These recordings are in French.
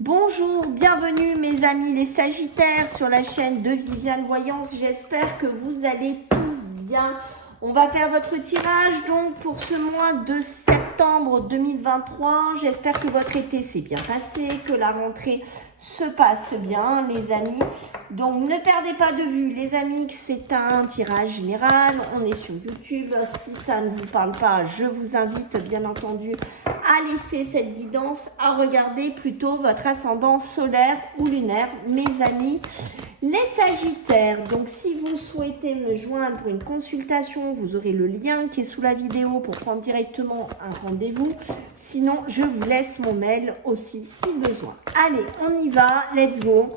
Bonjour, bienvenue mes amis les Sagittaires sur la chaîne de Viviane Voyance. J'espère que vous allez tous bien. On va faire votre tirage donc pour ce mois de septembre 2023. J'espère que votre été s'est bien passé, que la rentrée se passe bien les amis. Donc ne perdez pas de vue les amis que c'est un tirage général. On est sur YouTube. Si ça ne vous parle pas, je vous invite bien entendu à laisser cette guidance, à regarder plutôt votre ascendant solaire ou lunaire, mes amis les Sagittaires. Donc si vous souhaitez me joindre pour une consultation, vous aurez le lien qui est sous la vidéo pour prendre directement un rendez-vous. Sinon, je vous laisse mon mail aussi si besoin. Allez, on y va, let's go.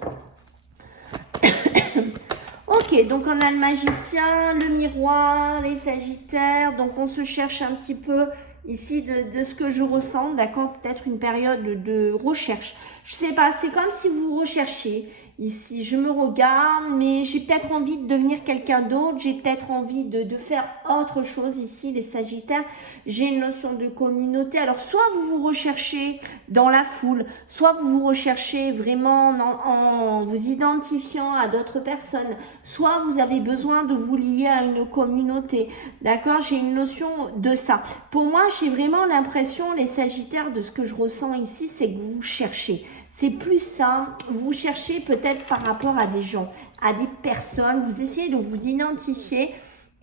Ok, donc on a le magicien, le miroir, les Sagittaires. Donc on se cherche un petit peu ici de ce que je ressens, d'accord? Peut-être une période de recherche. Je sais pas, c'est comme si vous recherchiez. Ici, je me regarde, mais j'ai peut-être envie de devenir quelqu'un d'autre. J'ai peut-être envie de faire autre chose ici, les Sagittaires. J'ai une notion de communauté. Alors, soit vous vous recherchez dans la foule, soit vous vous recherchez vraiment en vous identifiant à d'autres personnes, soit vous avez besoin de vous lier à une communauté. D'accord? J'ai une notion de ça. Pour moi, j'ai vraiment l'impression, les Sagittaires, de ce que je ressens ici, c'est que vous cherchez. C'est plus ça, vous cherchez peut-être par rapport à des gens, à des personnes, vous essayez de vous identifier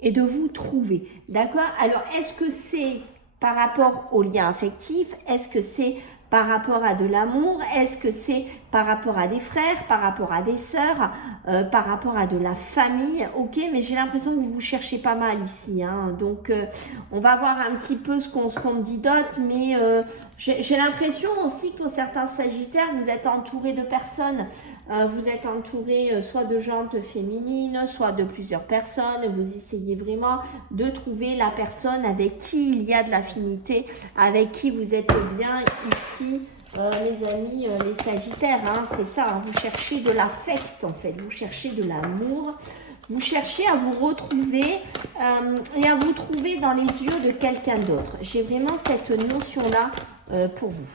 et de vous trouver, d'accord? Alors, est-ce que c'est par rapport au lien affectif? Est-ce que c'est par rapport à de l'amour? Est-ce que c'est par rapport à des frères, par rapport à des sœurs, par rapport à de la famille? Ok, mais j'ai l'impression que vous cherchez pas mal ici, hein. Donc on va voir un petit peu ce qu'on me dit d'autre, mais j'ai l'impression aussi que pour certains Sagittaires, vous êtes entouré de personnes, vous êtes entouré soit de jantes féminines, soit de plusieurs personnes. Vous essayez vraiment de trouver la personne avec qui il y a de l'affinité, avec qui vous êtes bien ici. Les amis, les Sagittaires, hein, c'est ça, hein, vous cherchez de l'affect en fait, vous cherchez de l'amour, vous cherchez à vous retrouver et à vous trouver dans les yeux de quelqu'un d'autre. J'ai vraiment cette notion-là pour vous.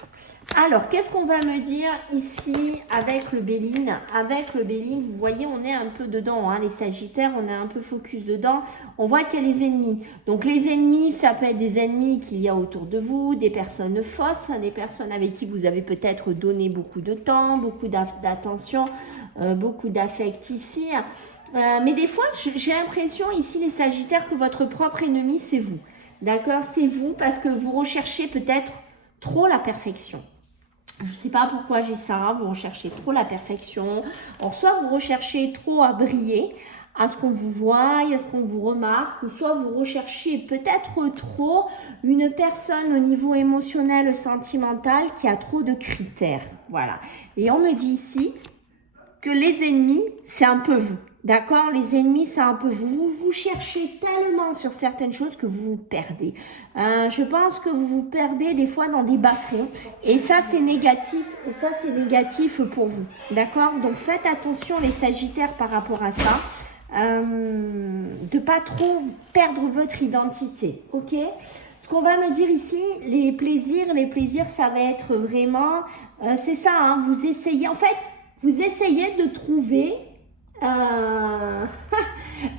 Alors, qu'est-ce qu'on va me dire ici avec le Béline? Avec le Béline, vous voyez, on est un peu dedans, hein, les Sagittaires, on est un peu focus dedans. On voit qu'il y a les ennemis. Donc, les ennemis, ça peut être des ennemis qu'il y a autour de vous, des personnes fausses, hein, des personnes avec qui vous avez peut-être donné beaucoup de temps, beaucoup d'attention, beaucoup d'affect ici. Mais des fois, j'ai l'impression ici, les Sagittaires, que votre propre ennemi, c'est vous. D'accord? C'est vous parce que vous recherchez peut-être trop la perfection. Je ne sais pas pourquoi j'ai ça, vous recherchez trop la perfection. Alors, soit vous recherchez trop à briller, à ce qu'on vous voie, à ce qu'on vous remarque, ou soit vous recherchez peut-être trop une personne au niveau émotionnel, sentimental qui a trop de critères. Voilà. Et on me dit ici que les ennemis, c'est un peu vous. D'accord? Les ennemis, c'est un peu vous. Vous cherchez tellement sur certaines choses que vous vous perdez. Je pense que vous vous perdez des fois dans des bas-fonds. Et ça, c'est négatif. Et ça, c'est négatif pour vous. D'accord? Donc, faites attention, les Sagittaires, par rapport à ça. De pas trop perdre votre identité. Ok? Ce qu'on va me dire ici, les plaisirs, ça va être vraiment... c'est ça, hein, vous essayez... En fait, vous essayez de trouver...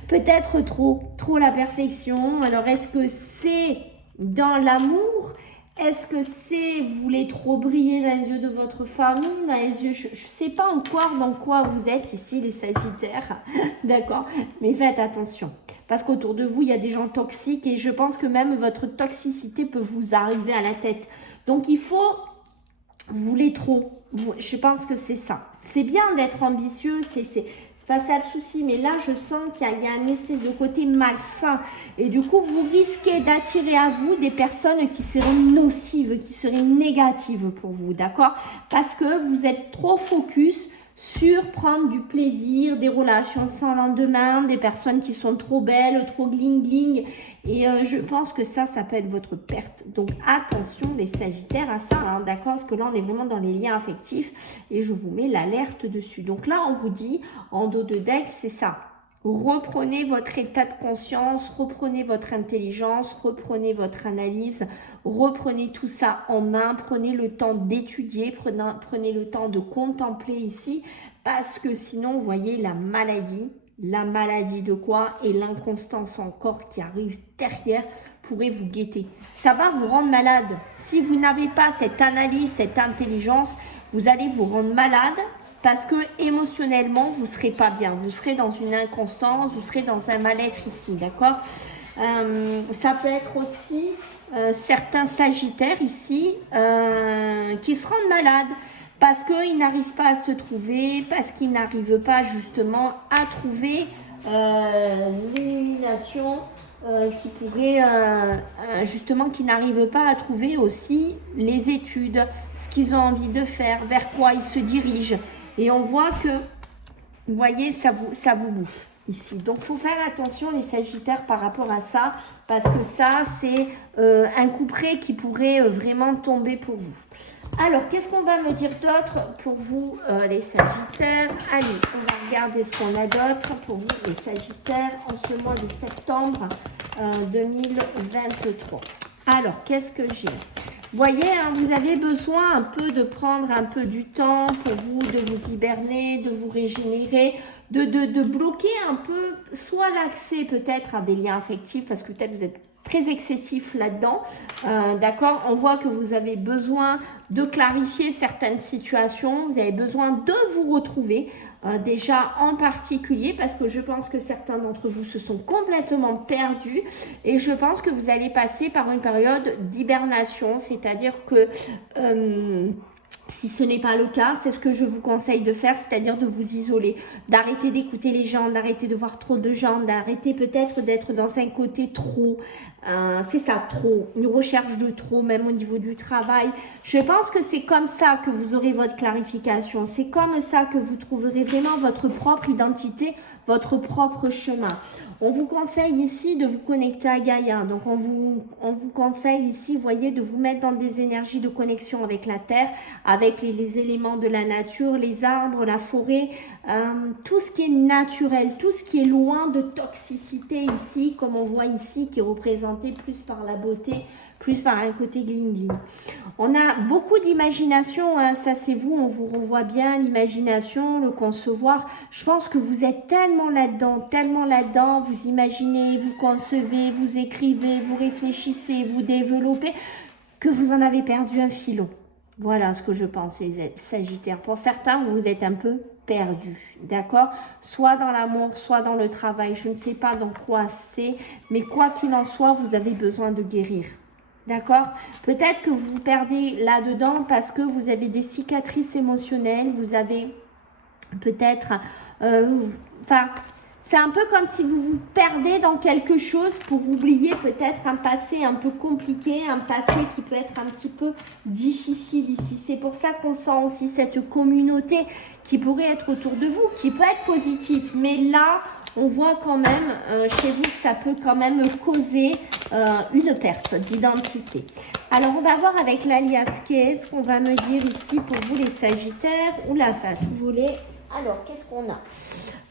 peut-être trop la perfection. Alors, est-ce que c'est dans l'amour? Est-ce que c'est, vous voulez trop briller dans les yeux de votre famille, dans les yeux, je ne sais pas encore dans quoi vous êtes ici, les Sagittaires, d'accord? Mais faites attention, parce qu'autour de vous, il y a des gens toxiques et je pense que même votre toxicité peut vous arriver à la tête. Donc, il faut, vous voulez trop, je pense que c'est ça. C'est bien d'être ambitieux, c'est pas ça le souci, mais là je sens qu'il y a un espèce de côté malsain et du coup vous risquez d'attirer à vous des personnes qui seraient nocives, qui seraient négatives pour vous, d'accord? Parce que vous êtes trop focus sur prendre du plaisir, des relations sans lendemain, des personnes qui sont trop belles, trop gling-gling. Et je pense que ça peut être votre perte. Donc attention les Sagittaires à ça, hein, d'accord? Parce que là, on est vraiment dans les liens affectifs et je vous mets l'alerte dessus. Donc là, on vous dit, en dos de deck, c'est ça. reprenez votre état de conscience, reprenez votre intelligence, reprenez votre analyse, reprenez tout ça en main, prenez le temps d'étudier, prenez le temps de contempler ici, parce que sinon, vous voyez, la maladie de quoi et l'inconstance encore qui arrive derrière pourrait vous guetter. Ça va vous rendre malade. Si vous n'avez pas cette analyse, cette intelligence, vous allez vous rendre malade parce que émotionnellement, vous ne serez pas bien. Vous serez dans une inconstance, vous serez dans un mal-être ici, d'accord. Ça peut être aussi certains sagittaires ici qui se rendent malades parce qu'ils n'arrivent pas à se trouver, parce qu'ils n'arrivent pas justement à trouver l'illumination qui pourrait justement, qui n'arrivent pas à trouver aussi les études, ce qu'ils ont envie de faire, vers quoi ils se dirigent. Et on voit que, vous voyez, ça vous bouffe ici. Donc, il faut faire attention les sagittaires par rapport à ça, parce que ça, c'est un couperet qui pourrait vraiment tomber pour vous. Alors, qu'est-ce qu'on va me dire d'autre pour vous, les sagittaires? Allez, on va regarder ce qu'on a d'autre pour vous, les sagittaires, en ce mois de septembre 2023. Alors, qu'est-ce que j'ai? Vous voyez, hein, vous avez besoin un peu de prendre un peu du temps pour vous, de vous hiberner, de vous régénérer, de bloquer un peu, soit l'accès peut-être à des liens affectifs, parce que peut-être vous êtes très excessif là-dedans, d'accord. On voit que vous avez besoin de clarifier certaines situations, vous avez besoin de vous retrouver, déjà en particulier, parce que je pense que certains d'entre vous se sont complètement perdus, et je pense que vous allez passer par une période d'hibernation, c'est-à-dire que si ce n'est pas le cas, c'est ce que je vous conseille de faire, c'est-à-dire de vous isoler, d'arrêter d'écouter les gens, d'arrêter de voir trop de gens, d'arrêter peut-être d'être dans un côté trop, c'est ça, trop, une recherche de trop, même au niveau du travail. Je pense que c'est comme ça que vous aurez votre clarification, c'est comme ça que vous trouverez vraiment votre propre identité, votre propre chemin. On vous conseille ici de vous connecter à Gaïa, donc on vous conseille ici, vous voyez, de vous mettre dans des énergies de connexion avec la Terre, avec les éléments de la nature, les arbres, la forêt, tout ce qui est naturel, tout ce qui est loin de toxicité ici, comme on voit ici, qui est représenté plus par la beauté, plus par un côté gling-gling. On a beaucoup d'imagination, hein, ça c'est vous, on vous revoit bien, l'imagination, le concevoir. Je pense que vous êtes tellement là-dedans, vous imaginez, vous concevez, vous écrivez, vous réfléchissez, vous développez, que vous en avez perdu un filon. Voilà ce que je pense, les sagittaires. Pour certains, vous êtes un peu perdus, d'accord? Soit dans l'amour, soit dans le travail, je ne sais pas dans quoi c'est, mais quoi qu'il en soit, vous avez besoin de guérir. D'accord? Peut-être que vous vous perdez là-dedans parce que vous avez des cicatrices émotionnelles, vous avez peut-être... c'est un peu comme si vous vous perdez dans quelque chose pour oublier peut-être un passé un peu compliqué, un passé qui peut être un petit peu difficile ici. C'est pour ça qu'on sent aussi cette communauté qui pourrait être autour de vous, qui peut être positive. Mais là, on voit quand même chez vous que ça peut quand même causer une perte d'identité. Alors, on va voir avec l'alias qu'est-ce qu'on va me dire ici pour vous les sagittaires. Oula, ça a tout volé. Alors, qu'est-ce qu'on a?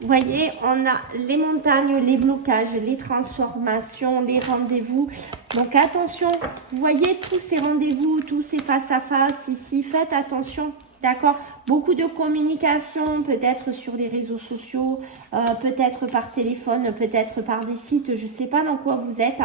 Vous voyez, on a les montagnes, les blocages, les transformations, les rendez-vous. Donc, attention, vous voyez tous ces rendez-vous, tous ces face-à-face ici. Faites attention, d'accord? Beaucoup de communication, peut-être sur les réseaux sociaux, peut-être par téléphone, peut-être par des sites. Je ne sais pas dans quoi vous êtes,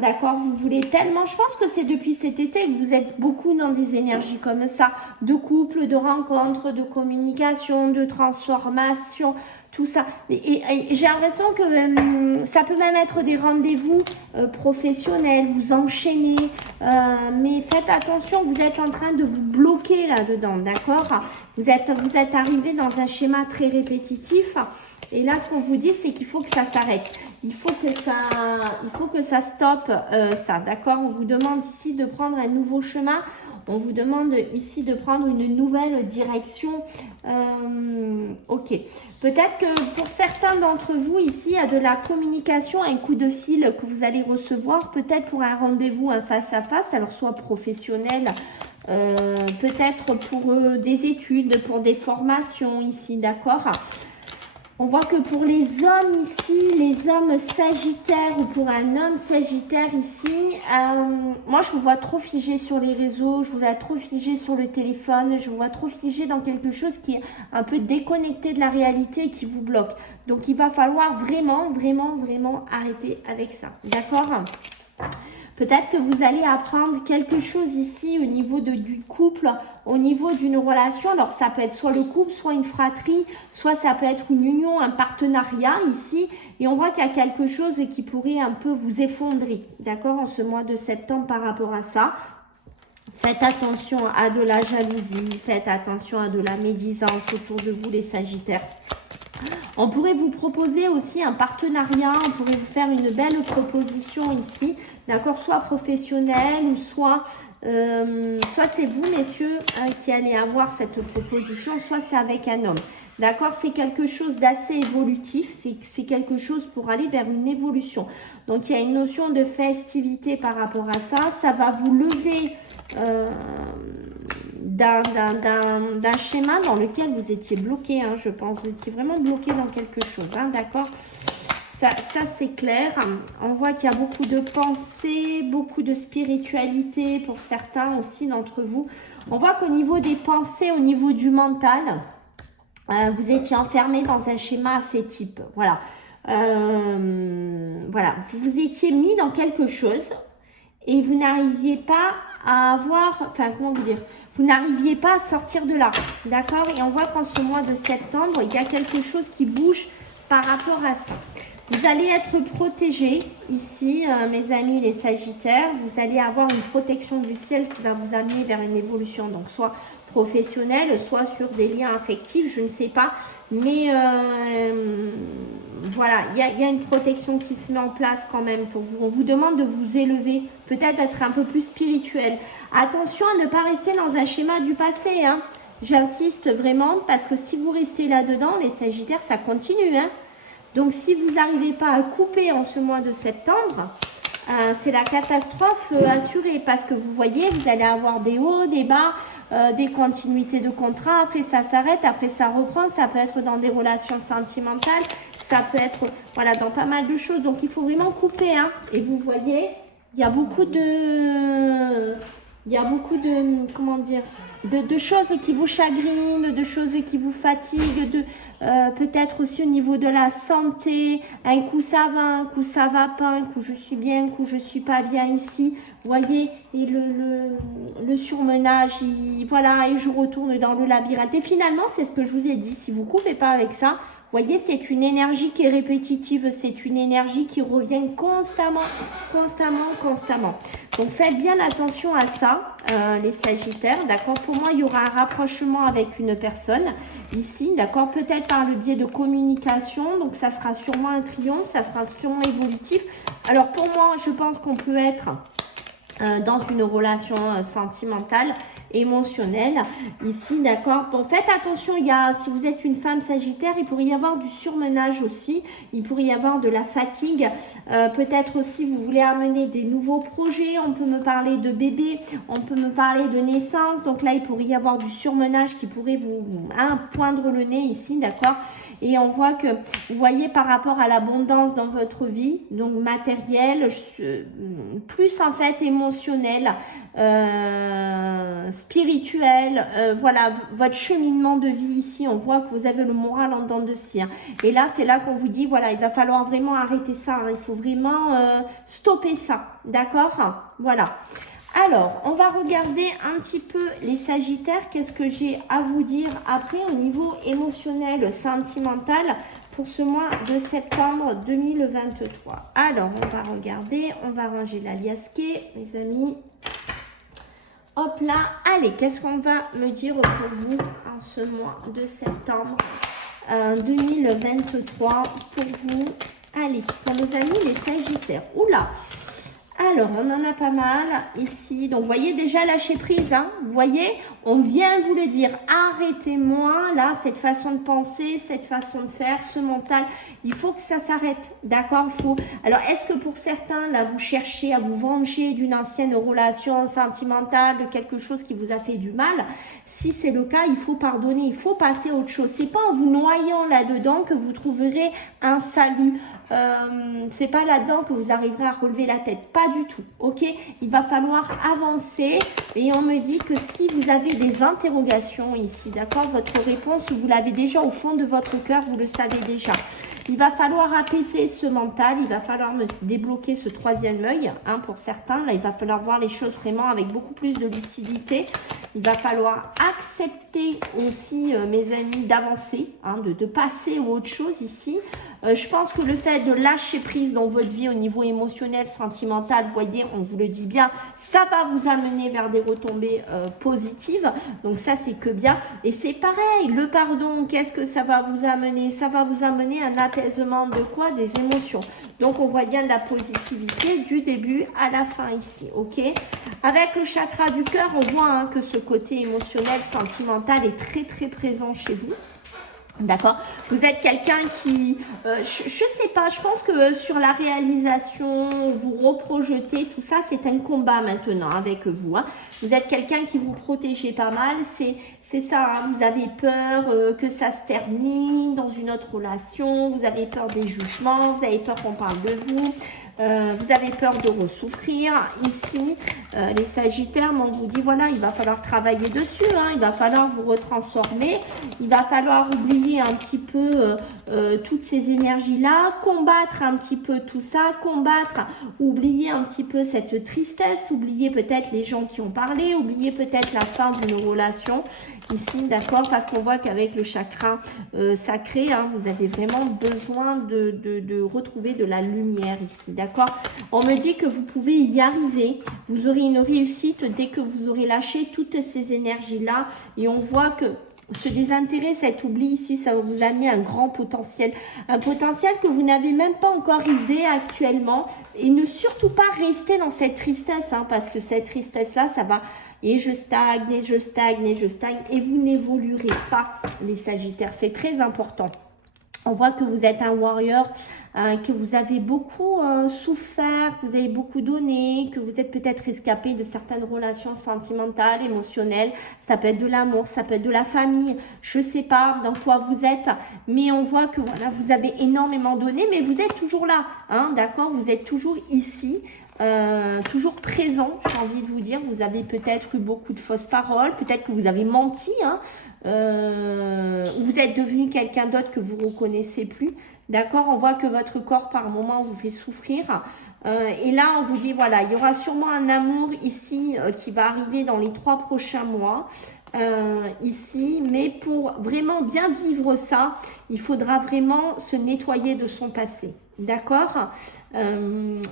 d'accord? Vous voulez tellement, je pense que c'est depuis cet été que vous êtes beaucoup dans des énergies comme ça, de couple, de rencontres, de communication, de transformation, tout ça. Et j'ai l'impression que ça peut même être des rendez-vous professionnels, vous enchaînez, mais faites attention, vous êtes en train de vous bloquer là-dedans, d'accord? Vous êtes arrivé dans un schéma très répétitif. Et là, ce qu'on vous dit, c'est qu'il faut que ça s'arrête. Il faut que ça stoppe ça, d'accord? On vous demande ici de prendre un nouveau chemin. On vous demande ici de prendre une nouvelle direction. Ok. Peut-être que pour certains d'entre vous, ici, il y a de la communication, un coup de fil que vous allez recevoir. Peut-être pour un rendez-vous, un face-à-face, alors soit professionnel, peut-être pour des études, pour des formations ici, d'accord? On voit que pour les hommes ici, les hommes sagittaires ou pour un homme sagittaire ici, moi je vous vois trop figé sur les réseaux, je vous vois trop figé sur le téléphone, je vous vois trop figé dans quelque chose qui est un peu déconnecté de la réalité et qui vous bloque. Donc il va falloir vraiment, vraiment, vraiment arrêter avec ça. D'accord ? Peut-être que vous allez apprendre quelque chose ici au niveau du couple, au niveau d'une relation. Alors, ça peut être soit le couple, soit une fratrie, soit ça peut être une union, un partenariat ici. Et on voit qu'il y a quelque chose qui pourrait un peu vous effondrer, d'accord, en ce mois de septembre par rapport à ça. Faites attention à de la jalousie, faites attention à de la médisance autour de vous, les Sagittaires. On pourrait vous proposer aussi un partenariat, on pourrait vous faire une belle proposition ici, d'accord, soit professionnelle ou soit c'est vous, messieurs, qui allez avoir cette proposition, soit c'est avec un homme. D'accord, c'est quelque chose d'assez évolutif, c'est quelque chose pour aller vers une évolution. Donc, il y a une notion de festivité par rapport à ça. Ça va vous lever d'un schéma dans lequel vous étiez bloqué, hein, je pense. Vous étiez vraiment bloqué dans quelque chose, hein, d'accord. Ça c'est clair. On voit qu'il y a beaucoup de pensées, beaucoup de spiritualité pour certains aussi d'entre vous. On voit qu'au niveau des pensées, au niveau du mental, vous étiez enfermé dans un schéma assez type. Voilà. Voilà. Vous vous étiez mis dans quelque chose et vous n'arriviez pas à avoir... Enfin, comment vous dire ? Vous n'arriviez pas à sortir de là. D'accord ? Et on voit qu'en ce mois de septembre, il y a quelque chose qui bouge par rapport à ça. Vous allez être protégés ici, mes amis les Sagittaires. Vous allez avoir une protection du ciel qui va vous amener vers une évolution. Donc, soit professionnelle, soit sur des liens affectifs, je ne sais pas. Mais voilà, il y a une protection qui se met en place quand même pour vous. On vous demande de vous élever, peut-être d'être un peu plus spirituel. Attention à ne pas rester dans un schéma du passé, hein. J'insiste vraiment parce que si vous restez là-dedans, les Sagittaires, ça continue, hein. Donc, si vous n'arrivez pas à couper en ce mois de septembre, c'est la catastrophe assurée. Parce que vous voyez, vous allez avoir des hauts, des bas, des continuités de contrat. Après, ça s'arrête, après, ça reprend. Ça peut être dans des relations sentimentales. Ça peut être, voilà, dans pas mal de choses. Donc, il faut vraiment couper, hein. Et vous voyez, il y a beaucoup de... comment dire, de choses qui vous chagrinent, de choses qui vous fatiguent, peut-être aussi au niveau de la santé. Un coup ça va, un coup ça va pas, un coup je suis bien, un coup je suis pas bien ici. Vous voyez, et le surmenage, voilà, et je retourne dans le labyrinthe. Et finalement, c'est ce que je vous ai dit, si vous coupez pas avec ça, vous voyez, c'est une énergie qui est répétitive, c'est une énergie qui revient constamment, constamment, constamment. Donc, faites bien attention à ça, les Sagittaires, d'accord. Pour moi, il y aura un rapprochement avec une personne ici, d'accord. Peut-être par le biais de communication, donc ça sera sûrement un triomphe, ça sera sûrement évolutif. Alors, pour moi, je pense qu'on peut être dans une relation sentimentale, émotionnelle ici, d'accord. Bon, faites attention, si vous êtes une femme Sagittaire, il pourrait y avoir du surmenage aussi, il pourrait y avoir de la fatigue, peut-être aussi vous voulez amener des nouveaux projets, on peut me parler de bébé, on peut me parler de naissance, donc là il pourrait y avoir du surmenage qui pourrait vous poindre le nez ici, d'accord. Et on voit que, vous voyez, par rapport à l'abondance dans votre vie, donc matérielle, plus en fait émotionnel, spirituel, voilà, votre cheminement de vie ici, on voit que vous avez le moral en dents de scie. Hein. Et là, c'est là qu'on vous dit, voilà, il va falloir vraiment arrêter ça, hein, il faut vraiment stopper ça, d'accord? Voilà. Alors, on va regarder un petit peu les Sagittaires. Qu'est-ce que j'ai à vous dire après au niveau émotionnel, sentimental pour ce mois de septembre 2023. Alors, on va regarder. On va ranger la liasquée, mes amis. Hop là. Allez, qu'est-ce qu'on va me dire pour vous en ce mois de septembre 2023 pour vous? Allez, pour nos amis les Sagittaires. Oula! Alors, on en a pas mal ici. Donc, vous voyez déjà lâcher prise. Hein, vous voyez, on vient vous le dire. Arrêtez-moi là, cette façon de penser, cette façon de faire, ce mental. Il faut que ça s'arrête. D'accord, faut. Alors, est-ce que pour certains, là, vous cherchez à vous venger d'une ancienne relation sentimentale, de quelque chose qui vous a fait du mal? Si c'est le cas, il faut pardonner. Il faut passer à autre chose. C'est pas en vous noyant là-dedans que vous trouverez un salut. C'est pas là-dedans que vous arriverez à relever la tête, pas du tout, ok? Il va falloir avancer et on me dit que si vous avez des interrogations ici, d'accord, votre réponse, vous l'avez déjà au fond de votre cœur, vous le savez déjà. Il va falloir apaiser ce mental, il va falloir me débloquer ce troisième œil, hein, pour certains. Là, il va falloir voir les choses vraiment avec beaucoup plus de lucidité. Il va falloir accepter aussi, mes amis, d'avancer, hein, de passer à autre chose ici. Je pense que le fait de lâcher prise dans votre vie au niveau émotionnel, sentimental, vous voyez, on vous le dit bien, ça va vous amener vers des retombées positives. Donc ça, c'est que bien. Et c'est pareil, le pardon, qu'est-ce que ça va vous amener? Ça va vous amener un apaisement de quoi? Des émotions. Donc on voit bien de la positivité du début à la fin ici, ok? Avec le chakra du cœur, on voit, hein, que ce côté émotionnel, sentimental est très très présent chez vous. D'accord, vous êtes quelqu'un qui, je sais pas, je pense que sur la réalisation, vous reprojetez, tout ça, c'est un combat maintenant avec vous. Hein. Vous êtes quelqu'un qui vous protégez pas mal, c'est ça, hein, vous avez peur que ça se termine dans une autre relation, vous avez peur des jugements, vous avez peur qu'on parle de vous. Vous avez peur de ressouffrir ici, les Sagittaires, mais on vous dit voilà, il va falloir travailler dessus, hein, il va falloir vous retransformer, il va falloir oublier un petit peu toutes ces énergies-là, combattre un petit peu tout ça, oublier un petit peu cette tristesse, oublier peut-être les gens qui ont parlé, oublier peut-être la fin d'une relation ici, d'accord, parce qu'on voit qu'avec le chakra sacré, hein, vous avez vraiment besoin de retrouver de la lumière ici, d'accord. On me dit que vous pouvez y arriver, vous aurez une réussite dès que vous aurez lâché toutes ces énergies-là et on voit que ce désintérêt, cet oubli ici, ça va vous amener un grand potentiel. Un potentiel que vous n'avez même pas encore idée actuellement. Et ne surtout pas rester dans cette tristesse, hein, parce que cette tristesse-là, ça va... Et je stagne, et je stagne, et je stagne. Et vous n'évoluerez pas, les Sagittaires. C'est très important. On voit que vous êtes un warrior, que vous avez beaucoup souffert, que vous avez beaucoup donné, que vous êtes peut-être escapé de certaines relations sentimentales, émotionnelles. Ça peut être de l'amour, ça peut être de la famille. Je ne sais pas dans quoi vous êtes, mais on voit que voilà, vous avez énormément donné, mais vous êtes toujours là, hein, d'accord? Vous êtes toujours ici. Toujours présent, j'ai envie de vous dire. Vous avez peut-être eu beaucoup de fausses paroles, peut-être que vous avez menti, hein, vous êtes devenu quelqu'un d'autre que vous ne reconnaissez plus, d'accord. On voit que votre corps par moment vous fait souffrir, et là on vous dit voilà, il y aura sûrement un amour ici qui va arriver dans les 3 prochains mois, ici, mais pour vraiment bien vivre ça, il faudra vraiment se nettoyer de son passé. D'accord,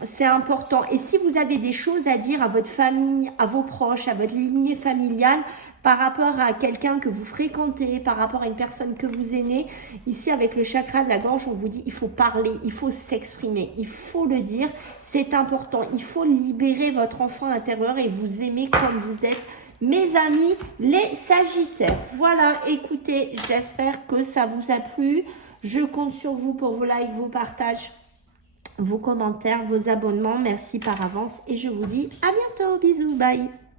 c'est important. Et si vous avez des choses à dire à votre famille, à vos proches, à votre lignée familiale, par rapport à quelqu'un que vous fréquentez, par rapport à une personne que vous aimez, ici avec le chakra de la gorge, on vous dit il faut parler, il faut s'exprimer, il faut le dire, c'est important. Il faut libérer votre enfant intérieur et vous aimer comme vous êtes. Mes amis, les Sagittaires. Voilà, écoutez, j'espère que ça vous a plu. Je compte sur vous pour vos likes, vos partages, vos commentaires, vos abonnements. Merci par avance et je vous dis à bientôt. Bisous, bye.